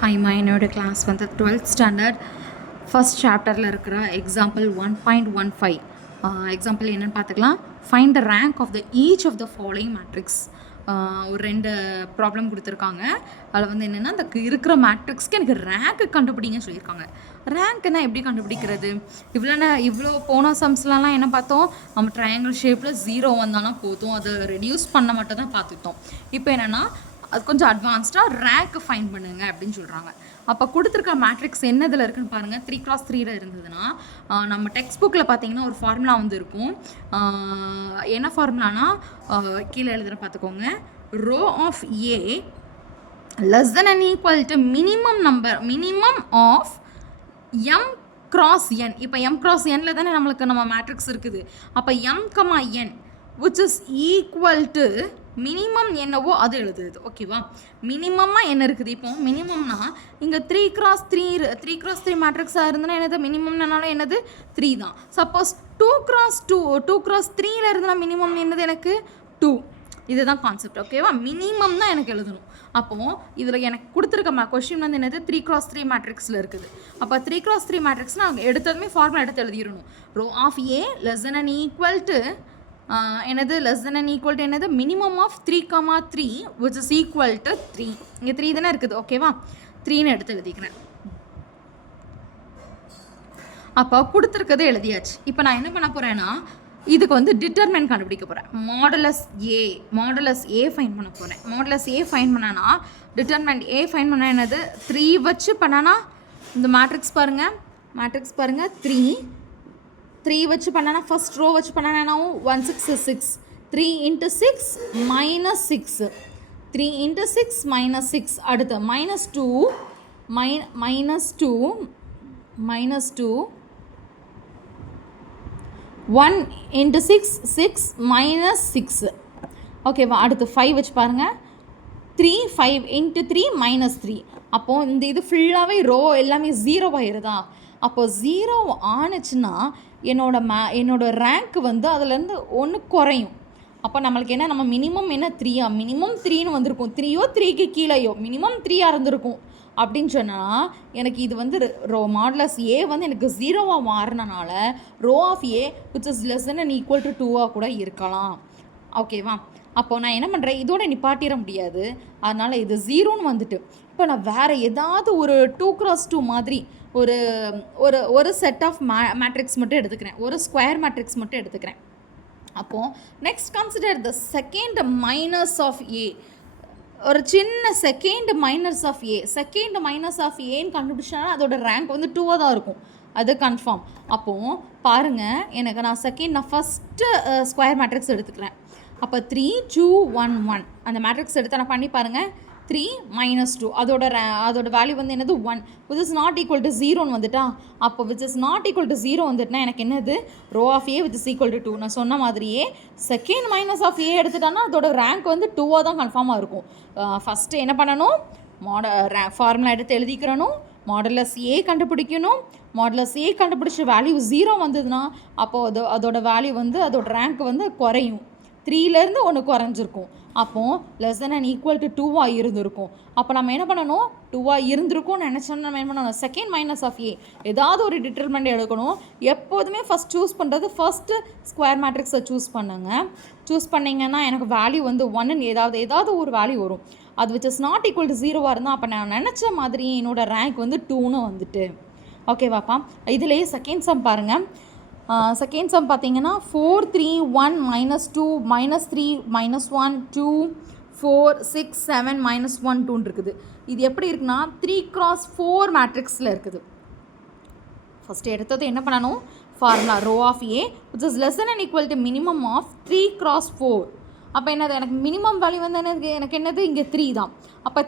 High என்னோட class வந்து 12th standard first சாப்டரில் இருக்கிற எக்ஸாம்பிள் 1.15 எக்ஸாம்பிள் என்னென்னு பார்த்துக்கலாம். Find the rank of the each of the following matrix. ஒரு 2 ப்ராப்ளம் கொடுத்துருக்காங்க. அதில் வந்து என்னென்னா அந்த இருக்கிற மேட்ரிக்ஸ்க்கு எனக்கு ரேங்க்கு கண்டுபிடிங்கன்னு சொல்லியிருக்காங்க. ரேங்க்னா எப்படி கண்டுபிடிக்கிறது? இவ்வளோ போன சம்ஸ்லாம் என்ன பார்த்தோம், நம்ம ட்ரையாங்கிள் ஷேப்பில் 0 வந்தாலும் போதும், அதை ரெடியூஸ் பண்ண மட்டும் தான் பார்த்துக்கிட்டோம். இப்போ என்னென்னா அது கொஞ்சம் அட்வான்ஸ்டாக ரேங்க்கு ஃபைன் பண்ணுங்க அப்படின்னு சொல்கிறாங்க. அப்போ கொடுத்துருக்க மேட்ரிக்ஸ் என்னதில் இருக்குன்னு பாருங்கள். 3x3 இருந்ததுன்னா நம்ம டெக்ஸ்ட் புக்கில் பார்த்தீங்கன்னா ஒரு ஃபார்முலா வந்து இருக்கும். என்ன ஃபார்முலானா கீழே எழுதுகிற பார்த்துக்கோங்க. Rho of A less than and equal to minimum of m cross n. இப்போ எம் கிராஸ் என்ல தானே நம்ம மேட்ரிக்ஸ் இருக்குது. அப்போ m comma n which is equal to minimum என்னவோ அது எழுதுறது. ஓகேவா? மினிமமாக என்ன இருக்குது? இப்போ மினிமம்னா இங்கே 3x3 மேட்ரிக்ஸாக இருந்ததுன்னா என்னது மினிமம்னாலும் என்னது 3 தான். சப்போஸ் 2x3 இருந்ததுன்னா மினிமம் என்னது எனக்கு 2. இதுதான் கான்செப்ட். ஓகேவா? மினிமம் தான் எனக்கு எழுதணும். அப்போது இதில் எனக்கு கொடுத்துருக்க கொஸ்டின் வந்து என்னது 3x3 மேட்ரிக்ஸில் இருக்குது. அப்போ 3x3 மேட்ரிக்ஸ் நான் எடுத்ததுமே ஃபார்முலா எடுத்து எழுதிடணும். Rho of A less than and equal to என்னது less than and equal to என்னது minimum of 3,3 which is equal to 3. இங்கே 3 தானே இருக்குது. ஓகேவா? 3ன்னு எடுத்து எழுதிக்கிறேன். அப்போ கொடுத்துருக்கதை எழுதியாச்சு. இப்போ நான் என்ன பண்ண போகிறேன்னா இதுக்கு வந்து டிட்டர்மெண்ட் கண்டுபிடிக்க போகிறேன். மாடுலஸ் ஏ ஃபைன் பண்ண போகிறேன். மாடுலஸ் ஏ ஃபைன் பண்ணனா டிட்டர்மெண்ட் ஏ ஃபைன் பண்ணால் என்னது 3 வச்சு பண்ணனா இந்த மேட்ரிக்ஸ் பாருங்கள் 3 வச்சு பண்ணனா ஃபஸ்ட் ரோ வச்சு பண்ணனா 1 6 6 3 × 6 -6 3 × 6 -6 அடுத்து -2 1 × 6 6 -6. ஓகேவா? அடுத்து 5 வச்சு பாருங்கள் 5 × 3 -3. அப்போது இந்த இது ஃபுல்லாகவே ரோ எல்லாமே 0 ஆயிருதா? அப்போ 0 ஆணுச்சுன்னா என்னோட ரேங்க் வந்து அதுலேருந்து 1 குறையும். அப்போ நம்மளுக்கு என்ன, நம்ம மினிமம் என்ன 3 மினிமம் 3ன்னு வந்திருக்கும். 3யோ 3க்கு கீழேயோ மினிமம் 3 இருந்திருக்கும். அப்படின்னு சொன்னால் எனக்கு இது வந்து ரோ மாடுலஸ் ஏ வந்து எனக்கு 0 மாறினால rho of A which is less than and equal to 2 கூட இருக்கலாம். ஓகேவா? அப்போது நான் என்ன பண்ணுறேன், இதோட நிப்பாட்டிட முடியாது. அதனால் இது 0ன்னு வந்துட்டு இப்போ நான் வேறு ஏதாவது ஒரு 2x2 மாதிரி ஒரு செட் ஆஃப் மேட்ரிக்ஸ் மட்டும் எடுத்துக்கிறேன். ஒரு ஸ்கொயர் மேட்ரிக்ஸ் மட்டும் எடுத்துக்கிறேன். அப்போது next consider the second minus of A. ஒரு சின்ன செகண்ட் மைனஸ் ஆஃப் ஏன்னு கண்டுபிடிச்சா அதோட ரேங்க் வந்து 2 தான் இருக்கும். அது கன்ஃபார்ம். அப்போது பாருங்கள், நான் ஃபஸ்ட்டு ஸ்கொயர் மேட்ரிக்ஸ் எடுத்துக்கிறேன். அப்போ 3 2 1 1 அந்த மேட்ரிக்ஸ் எடுத்து நான் பண்ணி பாருங்கள். 3 -2 அதோட வேல்யூ வந்து என்னது 1 which is not equal to 0ன்னு வந்துட்டா. அப்போ which is not equal to 0 வந்துட்டுனா எனக்கு என்னது rho of A which is equal to 2. நான் சொன்ன மாதிரியே செகண்ட் மைனஸ் ஆஃப் ஏ எடுத்துட்டான்னா அதோட ரேங்க் வந்து 2 தான் கன்ஃபார்மாக இருக்கும். ஃபஸ்ட்டு என்ன பண்ணணும், ஃபார்முலா எடுத்து எழுதிக்கிறணும். மாடுலஸ் ஏ கண்டுபிடிக்கணும். மாடுலஸ் ஏ கண்டுபிடிச்ச வேல்யூ 0 வந்ததுன்னா அப்போது அதோட வேல்யூ வந்து அதோட ரேங்க் வந்து குறையும். 3லேருந்து 1 குறைஞ்சிருக்கும். அப்போது less than and equal to 2 இருந்திருக்கும். அப்போ நம்ம என்ன பண்ணணும், 2 இருந்திருக்கும்னு நினச்சோன்னா நம்ம என்ன பண்ணணும், செகண்ட் மைனஸ் ஆஃப் ஏ ஏதாவது ஒரு டிட்டர்மெண்ட் எடுக்கணும். எப்போதுமே ஃபஸ்ட் சூஸ் பண்ணுறது ஃபஸ்ட்டு ஸ்கொயர் மேட்ரிக்ஸை சூஸ் பண்ணிங்கன்னா எனக்கு வேல்யூ வந்து 1ன்னு ஏதாவது ஒரு வேல்யூ வரும். அது which is not equal to 0 இருந்தால் அப்போ நான் நினச்ச மாதிரி என்னோடய ரேங்க் வந்து 2ன்னு வந்துட்டு. ஓகேவாப்பா? இதுலேயே செகண்ட் சம் பாருங்கள். செகண்ட் சம் பார்த்தீங்கன்னா 4 3 1 -2 -3 -1 2 4 6 7 -1 2 இருக்குது. இது எப்படி இருக்குன்னா 3x4 மேட்ரிக்ஸில் இருக்குது. ஃபஸ்ட்டு எடுத்தது என்ன பண்ணணும், formula row of A which is less than and equal to minimum of 3x4. அப்போ என்னது எனக்கு மினிமம் வேல்யூ வந்து எனக்கு என்னது இங்கே 3 தான். அப்போ